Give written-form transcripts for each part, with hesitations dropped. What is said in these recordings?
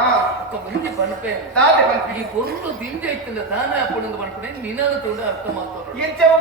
ఒక ముందు పనిపే ఈ పొరులు దిండి అవుతుంది దాని అప్పుడు పనుకునే నినాలు తోడు అర్థమవుతారు ఎంచవు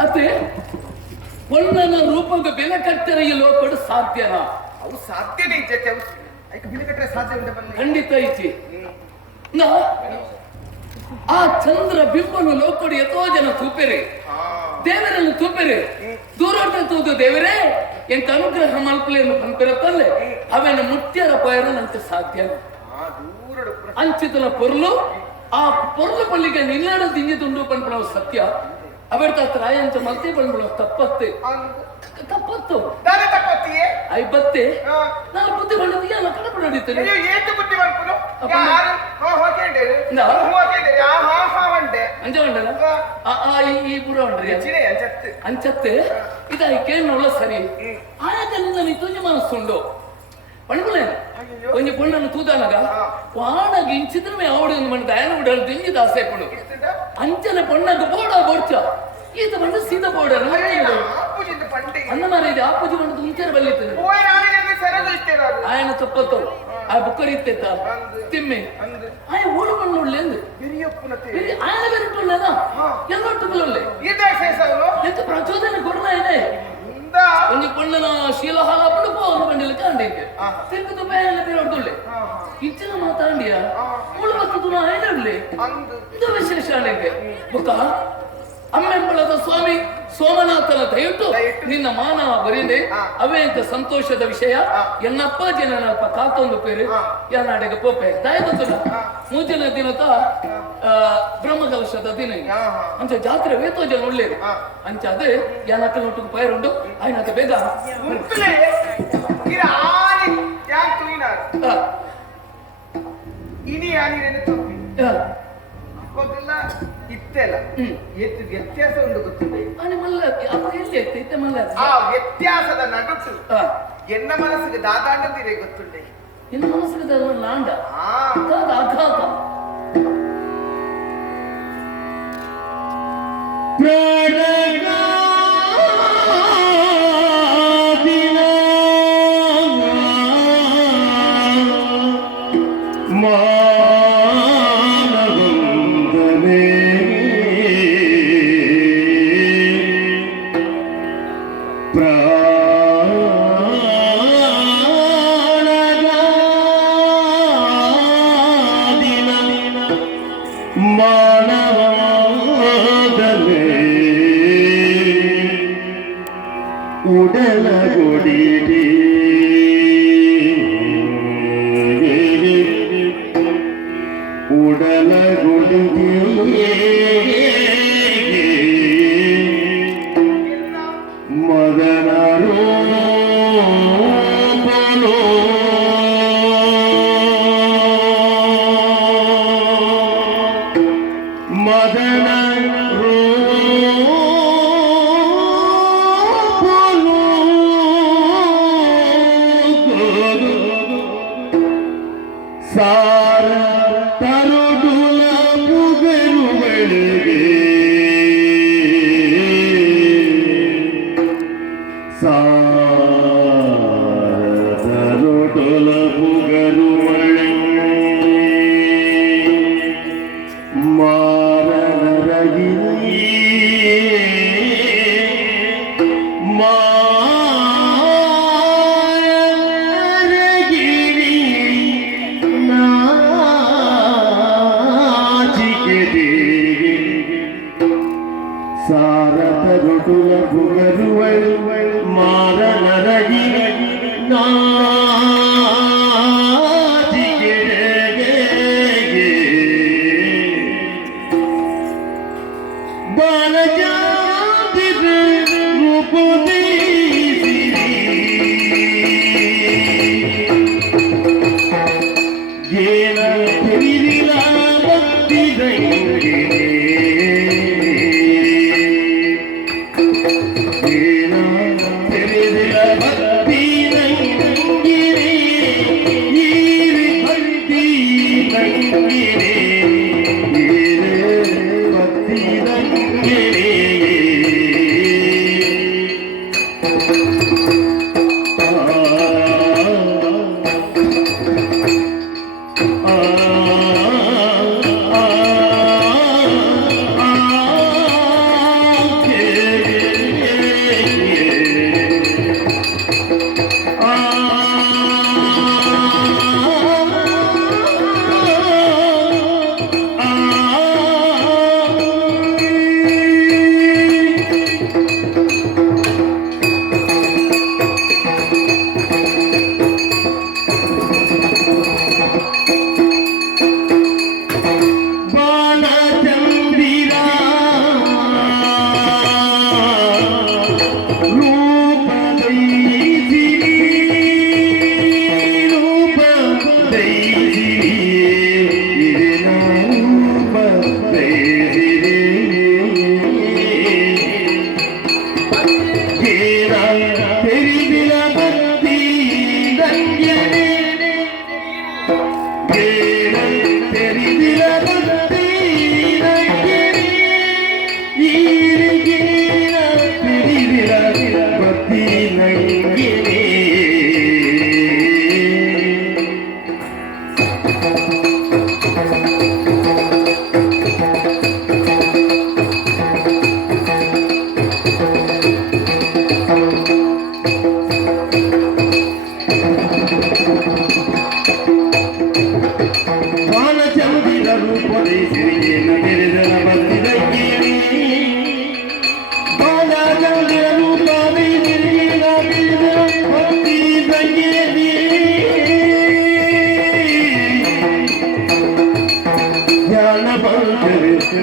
ಅತ್ತೆ ಒಣ್ಣನ ರೂಪದ ಬೆಲೆ ಕಟ್ಟರೆ ಈ ಲೋಕಡು ಸಾಧ್ಯನಾ? ಅವು ಸಾಧ್ಯನೇ ಇಜ್ಜೆ ಐಕ ಬೆಲೆ ಕಟ್ಟರೆ ಸಾಧ್ಯ ಉಂಟು ಬನ್ನಿ ಖಂಡಿತ ಐತಿ. ನಾ ಆ ಚಂದ್ರ ಬಿಂಬನು ಲೋಕಡು ಎಷ್ಟೋ ಜನ ತೂಪೆರೆ ದೇವರನ್ನು ತೂಪೆರೆ ದೂರೋಟ ತೂದು ದೇವರೇ ಎಂತ ಅನುಗ್ರಹ ಮಲ್ಪಲೆಯನ್ನು ಪಂಪಿರತ್ತಲ್ಲೇ ಅವೇನು ಮುಟ್ಟ್ಯರ ಪೈರನಂತೆ ಸಾಧ್ಯ ಅಂಚಿತನ ಪೊರ್ಲು ಆ ಪೊರ್ಲು ಪಲ್ಲಿಗೆ ನಿಲ್ಲಾಡ ದಿಂಜಿ ತುಂಡು ಪಂಪಳವ ಸತ್ಯ ಅವೆಡ್ತ ರಾಯಂತ ಮಲ್ತಿ ಪಂಪಳವ ತಪ್ಪತ್ತೆ ತಪ್ಪತ್ತು ಐ ಬತ್ತೆ ನಾನು ಬುದ್ಧಿ ಬಂದಿದ್ದೆ ಎಲ್ಲ ಕಡಪಡ ಹೊಡಿತೇನೆ ಅಂಜ ಉಂಡಲ್ಲ ಈ ಪುರ ಉಂಡ್ರಿ ಅಂಚತ್ತೆ ಇದಾಯಿ ಕೇಳೋಲ್ಲ ಸರಿ ಆಯದಿಂದ ನೀ ತುಜ ಮನಸ್ಸುಂಡು ಪಣಗುಲೆ ಅಯ್ಯೋ. ಒಂಜಿ ಪೊಣ್ಣನ್ನು ತೂದಾನಗ ವಾಣಗ ಇಂಚಿದ್ರೆ ಅವಡು ಮನ ದಯನ ಬಿಡಲು ತಿಂಗಿ ದಾಸೆ ಪಣ್ಣು ಅಂಚನೆ ಪೊಣ್ಣಗ ಬೋಡ ಬೋಡ್ಚ ಈತ ಬಂದು ಸೀದ ಬೋಡ ಆಪುಜಿಂದ ಪಂಡೆ ಅನ್ನ ಮಾರ ಇದೆ ಆಪುಜಿ ಬಂದು ಮುಂಚೆ ಬಲ್ಲಿತ್ತು ಓಯ್ ನಾನೇ ಸರದು ಇಷ್ಟೇನಾ ఆయన తప్పతో ఆ బుక్కరి ఇత్తేత తిమ్మి ఆయన ఊడు పనులేందు ಹಿರಿಯಪ್ಪನತೆ ఆయన పెరుగుతుండేదా ఎన్నొట్టుకులే ఇదే చేసావు ఎంత ప్రచోదన కొడునాయనే ఇంద కొన్ని కొండన శీలహాల అప్పుడు పోను పండిలకి అండికే తిరుగుతూ పేయల పేరుడులే ఇచ్చిన మాతాండియా మూడు బతుకున ఆయనలే అందు ಇದು ವಿಶೇಷಾಣಿಗೆ ಬುಕ್ಕ ಅಮ್ಮೆಂಬಳದ ಸ್ವಾಮಿ ಸೋಮನಾಥನ ದಯವಿಟ್ಟು ನಿನ್ನ ಮಾನವ ಬರೀದೆ ಅವೇ ಅಂತ ಸಂತೋಷದ ವಿಷಯ ಎನ್ನಪ್ಪ ಜನನಪ್ಪ ಕಾತೊಂದು ಪೇರು ಯಾನಾಡೆಗೆ ಪೋಪೆ ದಯಗೊತ್ತಲ್ಲ ಮೂಜನ ದಿನದ ಬ್ರಹ್ಮಕಲಶದ ದಿನ ಅಂಚ ಜಾತ್ರೆ ವೇತೋ ಜನ ಒಳ್ಳೇದು ಅಂಚ ಅದೇ ಯಾನಕ್ಕಲ್ ಒಟ್ಟಿಗೆ ಪೈರುಂಡು ಆಯ್ನದ ಬೇಗ ಮುಂತಲೇ ಇರ ಆನಿ ಯಾನ್ ತುಯಿನಾರು ಇನಿ ಆನಿ ನೆನಪು ಅಪ್ಪಗೆಲ್ಲ ಇತ್ತೆಲ್ಲ ಎತ್ತು ವ್ಯತ್ಯಾಸ ಉಂಟು ಗೊತ್ತಿದೆ ಆನೆ ಮಲ್ಲ ಅಪ್ಪ ಎಲ್ಲಿ ಎತ್ತೈತೆ ಮಲ್ಲ ಆ ವ್ಯತ್ಯಾಸದ ನಡುಟು ಎನ್ನ ಮನಸ್ಸಿಗೆ ದಾದಾಂಡದಿರೆ ಗೊತ್ತುಂಟೆ ಇನ್ನು ಮನಸ್ಸಿಗೆ ಲಾಂಡ ಆ ಆಘಾತ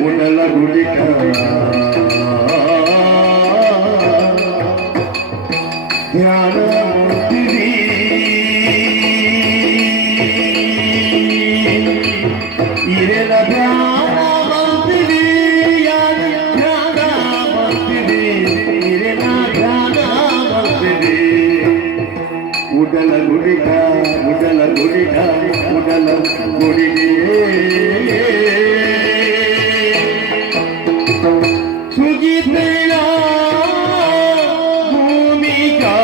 ಉಡಲ ಗುಡಿಕ ಧ್ಯಾನ ಮೂರ್ತಿರಿ ಇರೆಲ ಧ್ಯಾನ ಮಾಡ್ತಿರಿ ಧ್ಯಾನ ಮಾಡ್ತಿರಿ ಇರೆಲ ಧ್ಯಾನ ಮಾಡ್ತಿರಿ ಉಡಲ ಗುಡಿಕ ಉಡಲ ಗುಡಿಕ ಉಡಲ ಗುಡಿಗೆ ಸುಗಿತೇಳ ಭೂಮಿಕಾ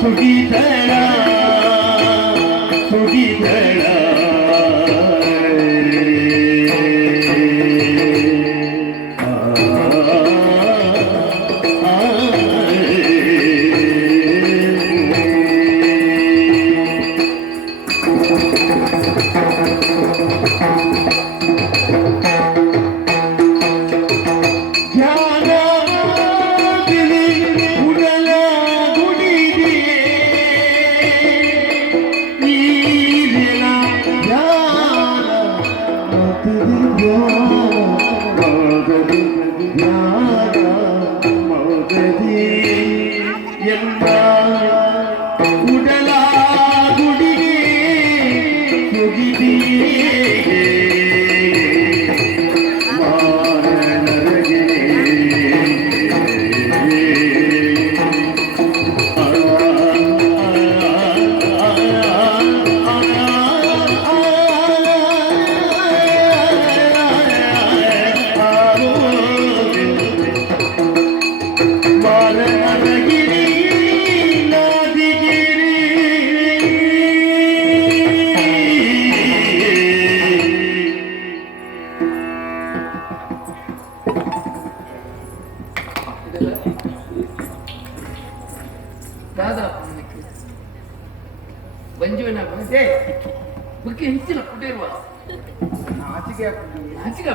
ಸುಗಿತೇಳ ಸುಗಿತೇಳ ಬಂಜುವಿನ ಏ ಬುಕ್ಕಿ ಹೆಂಚಿನ ಕುಟ್ಟಿರುವ ನಾಚಿಕೆ ನಾಚಿಕೆ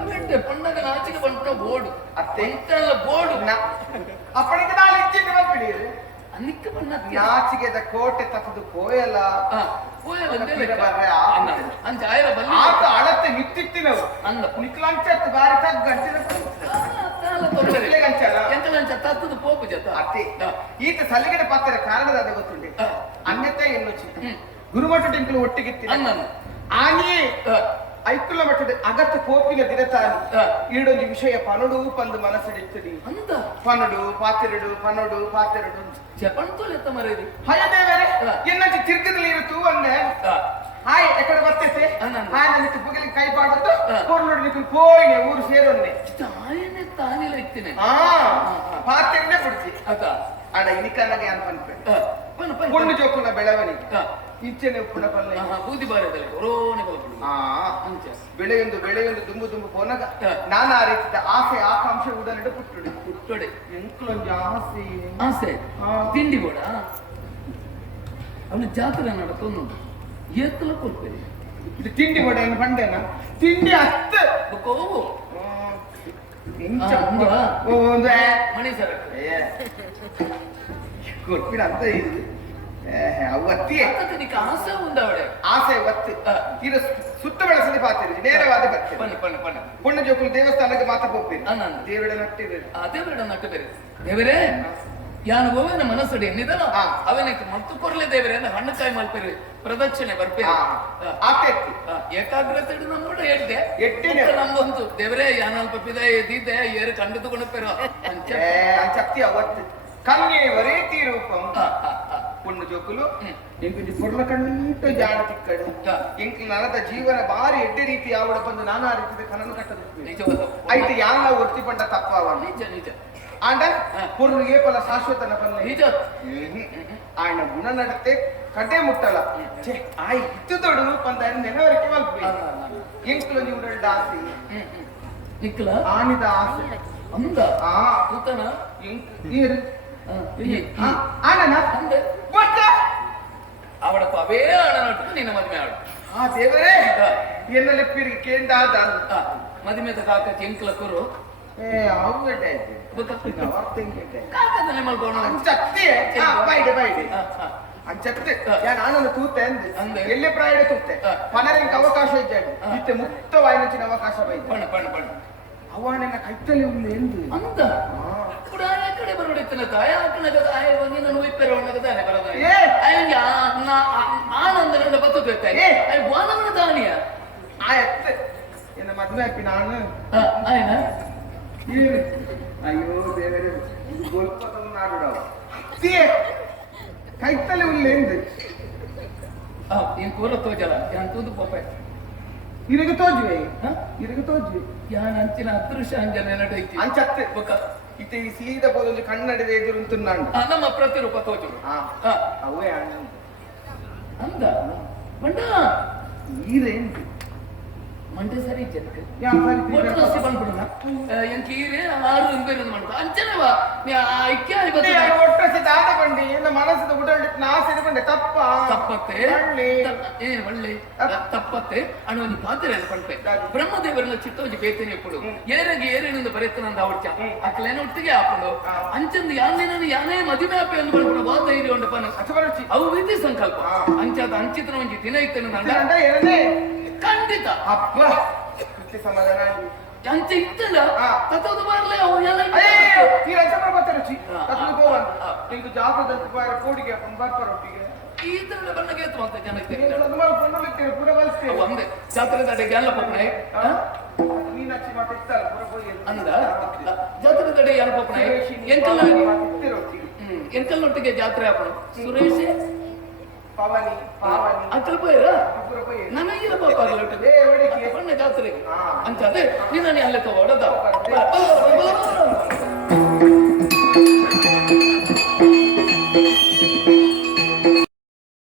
ಅವೆಂಟೆ ಪಣ್ಣಗ ನಾಚಿಕೆ ಬಂಟ ಬೋರ್ಡು ಅತ್ತೆ ಎಂತೆಲ್ಲ ಬೋರ್ಡು ಅಪ್ಪಣಿಗೆ ನಾಳೆ ಇಚ್ಚಿಂದ ಬಂದ್ಬಿಡಿ ಅನ್ನಕ್ಕೆ ಬಣ್ಣ ನಾಚಿಕೆದ ಕೋಟೆ ತಪ್ಪದು ಕೋಯಲ್ಲ ಅಂಚ ಆಯ್ರ ಬಲ್ಲ ಆತ ಅಳತೆ ನಿತ್ತಿತ್ತಿನವು ಅಂದ ನಿಕ್ಲಂಚತ್ ಬಾರಿ ತಗ್ ಗಂಟಿನ ಎಂಕಲಂಚ ತತ್ತದು ಪೋಪು ಜತ ಅತ್ತೆ ಈತ ಸಲಿಗೆಡೆ ಪತ್ತರ ಕಾರಣದ ಅದ ಗೊತ್ತುಂಡೆ ಅನ್ಯತೆ ಎನ್ನುಚ್ಚಿ ಗುರುಮಠ ಟಿಂಕಲು ಒಟ್ಟಿಗಿತ್ತಿ ಆನಿಯೇ ಐಕುಲ ಮಠದ ಅಗತ್ಯ ಪೋಪಿನ ದಿನತಾನಿ ಈಡೊಂದು ವಿಷಯ ಪನಡು ಪಂದು ಮನಸ್ಸಿಡಿತ್ತಡಿ ಅಂತ ಪನಡು ಪಾತಿರಡು ಪನಡು ಪಾತಿರಡು ಜಪಂತೋಲ್ ಎತ್ತ ಮರೇದಿ ಹಯದೇವರೇ ಎನ್ನಂತೆ ತಿರ್ಗದಲ್ಲಿ ಇರುತ್ತು ಅಂದೆ ಹಾಯ್ ಎಕಡೆ ಬರ್ತೈತೆ ಹಾಯ್ ನನ್ನ ತುಪ್ಪಗಲಿ ಕೈ ಪಾಡುತ್ತ ಕೋರ್ನೋಡಿ ನಿಕ್ಕಲು ಪೋಯಿನೆ ಊರು ಸೇರೊನ್ನೆ ತಾಯನೆ ತಾನಿಲ್ಲ ಇತ್ತಿನೆ ಪಾತಿರನೆ ಬಿಡ್ತಿ ಅದ ಅಡ ಇನಿಕನ್ನಗೆ ಅನ್ಪನ್ಪೆ ಪುಣ್ಣ ಜೋಕುನ ಬೆಳವಣಿಗೆ ಈಚೆನೆ ಉಪ್ಪುನ ಪಲ್ಲೆ ಬೂದಿ ಬಾರದಲ್ಲಿ ಹೊರೋನೆ ಬಲ್ಪುಡು ಬೆಳೆಯೊಂದು ಬೆಳೆಯೊಂದು ದುಂಬು ದುಂಬು ಪೋನಗ ನಾನಾ ರೀತಿಯ ಆಸೆ ಆಕಾಂಕ್ಷೆ ಉಡನಡೆ ಪುಟ್ಟುಡಿ ಪುಟ್ಟೊಡೆ ಎಂಕ್ಲೊಂದು ಆಸೆ ಆಸೆ ತಿಂಡಿ ಕೂಡ ಅವನು ಜಾತ್ರೆ ನಡತೊಂದು ಎತ್ತಲ ಕೊಲ್ಪೇರಿ ಇದು ತಿಂಡಿ ಕೂಡ ಏನು ಬಂಡೆನ ತಿಂಡಿ ಹತ್ತು ಹೋಗು ಒಂದು ಮಣಿ ಸರ ಕೊಡ್ಪಿನ ಅಂತ ಇದು ಅವತ್ತಿ ಆಸೆ ಉಂದ ಅವಳೆ ಆಸೆ ಒತ್ತು ಇದು ಸುತ್ತ ಬೆಳೆಸಲಿ ಪಾತಿರಿ ನೇರವಾದ ಬರ್ತೀರಿ ಪಣ್ಣು ಪಣ್ಣು ಪಣ್ಣು ಪುಣ್ಯ ಜೋಕುಲು ದೇವಸ್ಥಾನಕ್ಕೆ ಮಾತ್ರ ಹೋಗ್ತೀರಿ ದೇವಡ ನಟ್ಟಿರಿ ದೇವರ ನಟ್ಟು ಬೇರೆ ದೇವರೇ ಯಾನು ಗೋವಿನ ಮನಸ್ಸಡಿ ಎನ್ನಿದನೋ ಅವನಿಗೆ ಮತ್ತು ಕೊರ್ಲೆ ದೇವರೇ ಅಂದ್ರೆ ಹಣ್ಣು ಕಾಯಿ ಮಲ್ಪೇರಿ ಪ್ರದಕ್ಷಿಣೆ ಬರ್ಪೇರಿ ಏಕಾಗ್ರತೆ ನಮ್ಮೂಡ ಹೇಳ್ದೆ ಎಟ್ಟಿನ ನಮ್ಮೊಂದು ದೇವರೇ ಯಾನಲ್ಪ ಪಿದ ಎದ್ದಿದ್ದೆ ಏರು ಕಂಡು ತಗೊಂಡ್ಪೇರೋ ಶಕ್ತಿ ಅವತ್ತು ಕನ್ಯೆ ವರೇತಿ ರೂಪಂ ಪುಣ್ಯ ಜೋಕುಲು ಎಂಕು ಪುರ್ಲ ಕಂಡು ಜಾಣ ತಿಕ್ಕಡು ಎಂಕ್ ನನದ ಜೀವನ ಬಾರಿ ಎಡ್ಡೆ ರೀತಿ ಆವಡ ಬಂದು ನಾನಾ ರೀತಿಯ ಕನನು ಕಟ್ಟದ ಐತೆ ಯಾನ ಒತ್ತಿ ಪಂಡ ತಪ್ಪವ ನಿಜ ನಿಜ ಆಂಡ ಪುರ್ಲು ಏಪಲ ಶಾಶ್ವತನ ಪಲ್ಲೆ ನಿಜ ఆయన గుణ నడితే కట్టే ముట్టల ఆ ఇత్తు తోడు పంద నెనవరికి మల్పి ఇంట్లో చూడడు దాసి నిక్కల ఆనిద ఆశ అంద ఆ కూతన ఈరు ఆనన అంద వట్ట ಅವಡಪ್ಪ ಅವೇ ಆಡನಟ್ಟು ನಿನ್ನ ಮದುವೆ ಆಡು ಆ ದೇವರೇ ಎನ್ನಲೆಪ್ಪಿರಿ ಕೇಂದಾದ ಮದುವೆ ಕಾಕ ಚೆಂಕ್ಲ ಕುರು ಏ ಅವಗಡೆ ಐತಿ ಗೊತ್ತಿಲ್ಲ ಅರ್ಥಂಗೆ ಕಾಕದನೆ ಮಲ್ಕೋಣ ಅಂಚತ್ತೆ ಬೈಡೆ ಅಂಚತ್ತೆ ನಾನು ತೂತೆ ಅಂದೆ ಎಲ್ಲಿ ಪ್ರಾಯಡೆ ತೂತೆ ಪನರಿಂಗ್ ಅವಕಾಶ ಇದ್ದಾನೆ ಇತ್ತೆ ಮುಕ್ತವಾಯಿನ ಅವಕಾಶ ಬೈದೆ ಪಣ ಪಣ ಪಣ ಅವನ ಕೈತಲ್ಲಿ ಒಂದು ಎಂದು ಅಂದ ಕುಡಾಯ ಕಡೆ ಬರೋಡಿತನ ತಾಯ ಆಕನದ ತಾಯ ಬಂದಿ ನಾನು ಉಪ್ಪೆರ ಒಣ್ಣಗದಾನೆ ಬರದ ಅಯ್ಯ ಆನಂದ ನನ್ನ ಬತ್ತು ಬೇತಾನೆ ಅಯ್ಯ ವಾನವನ ದಾನಿಯ ಆಯತ್ತೆ ಎನ್ನ ಮದುವೆ ಹಾಕಿ ನಾನು ಆಯ್ನ ಅಯ್ಯೋ ದೇವರೇ ಗೋಲ್ಪತನ ನಾಡುಡವ ಕೈತಲ್ಲಿ ಉಳ್ಳೆ ಎಂದು ಏನ್ ಕೋರ ತೋಜಲ ಯಾನ್ ತೂದು ಪೋಪೆ ಇರಗೆ ತೋಜ್ವೆ ಇರಗೆ ತೋಜ್ವೆ ಯಾನ್ ಅಂಚಿನ ಅದೃಶ್ಯ ಅಂಜನೆ ನಡೈತಿ ಅಂಚತ್ತೆ ಇತ್ತೆ ಈ ಸೀದ ಪೋದೊಂದು ಕನ್ನಡದ ಎದುರುಂತುನ್ನಾಂಡು ನಮ್ಮ ಪ್ರತಿರೂಪ ತೋಜಲು ಅವೇ ಆನಂದ ಅಂದ ಮಂಡ ಈರೇಂದು ಮಂಡೆ ಸರಿ ಜನಕ್ಕೆ ಯಾರು ಒಟ್ಟು ಬಂದ್ಬಿಡೋಣ ಎಂಕೀರೆ ಆರು ಇಂಬೇರು ಮಾಡ್ಕೊ ಅಂಚನೆವಾ ಐಕ್ಯ ಒಟ್ಟಸಿ ದಾದ ಬಂಡಿ ನನ್ನ ಮನಸ್ಸಿನ ಉಡಲಿಕ್ಕೆ ನಾಸಿದ ಬಂಡೆ ತಪ್ಪ ತಪ್ಪತ್ತೆ ಏನ್ ಒಳ್ಳೆ ತಪ್ಪತ್ತೆ ಅಣ್ಣ ಒಂದು ಪಾತ್ರೆ ಪಂಪೆ ಬ್ರಹ್ಮದೇವರನ್ನ ಚಿತ್ತೋಜಿ ಬೇತೇನೆ ಕೊಡು ಏರಿಗೆ ಏರೇನಿಂದ ಬರೆತನಂದ ಅವಡ್ಚ ಅಕ್ಕಲೇನ ಒಟ್ಟಿಗೆ ಹಾಕೊಂಡು ಅಂಚಂದು ಯಾನೇನ ಯಾನೇ ಮದುವೆ ಆಪೆ ಅಂದು ಮಾಡ್ಕೊಂಡು ಬಾ ಧೈರ್ಯ ಉಂಡಪ್ಪ ಅಚಬರಚಿ ಅವು ವಿಧಿ ಸಂಕಲ್ಪ ಅಂಚಾದ ಅಂಚಿತ್ರ ಒಂಜಿ ದಿನ ಇತ್ತೇನೆ ನಂಡ ಖಂಡಿತ ಅಪ್ಪ ಸಮಾಧಾನ ಅಂಚ ಇತ್ತಲ್ಲ ತತ್ತದ ಬಾರ್ಲೆ ಅವು ಎಲ್ಲ ಈ ರಚನೆ ಬರ್ತಾರಚಿ ತತ್ನ ಗೋವನ್ ನಿಂದು ಜಾಗದ ಬಾರ ಕೋಡಿಗೆ ಅಪ್ಪನ ಬರ್ತಾರೊಟ್ಟಿಗೆ ಈ ತರ ಬಣ್ಣಗೆ ಎತ್ತು ಅಂತ ಜನಕ್ಕೆ ಸದ್ಮಾಲ್ ಕೊಂಡಲಿಕ್ಕೆ ಪುರ ಬಲ್ಸ್ತೇವೆ ಒಂದೇ ಜಾತ್ರೆ ತಡೆಗೆ ಎಲ್ಲ ಪಪ್ಪಣೆ ಮೀನಾಕ್ಷಿ ಮಾತ ಇತ್ತಲ್ಲ ಪುರ ಹೋಗಿ ಅಂದ ಜಾತ್ರೆ ತಡೆ ಎಲ್ಲ ಪಪ್ಪಣೆ ಎಂಕಲ್ನೊಟ್ಟಿಗೆ ಜಾತ್ರೆ ಹಾಕೋಣ ಸುರೇಶ್ ಪವನಿ ಪಾವನಿ ಅಕ್ಕಲ್ ಪೋಯ್ರ ಪುರ ಹೋಗಿ ನನಗಿಲ್ಲ ಪಾಪ ಬಣ್ಣ ಜಾತ್ರೆಗೆ ಅಂಚದೆ ನೀನು ಅಲ್ಲೇ ತಗೊಳ್ಳೋದ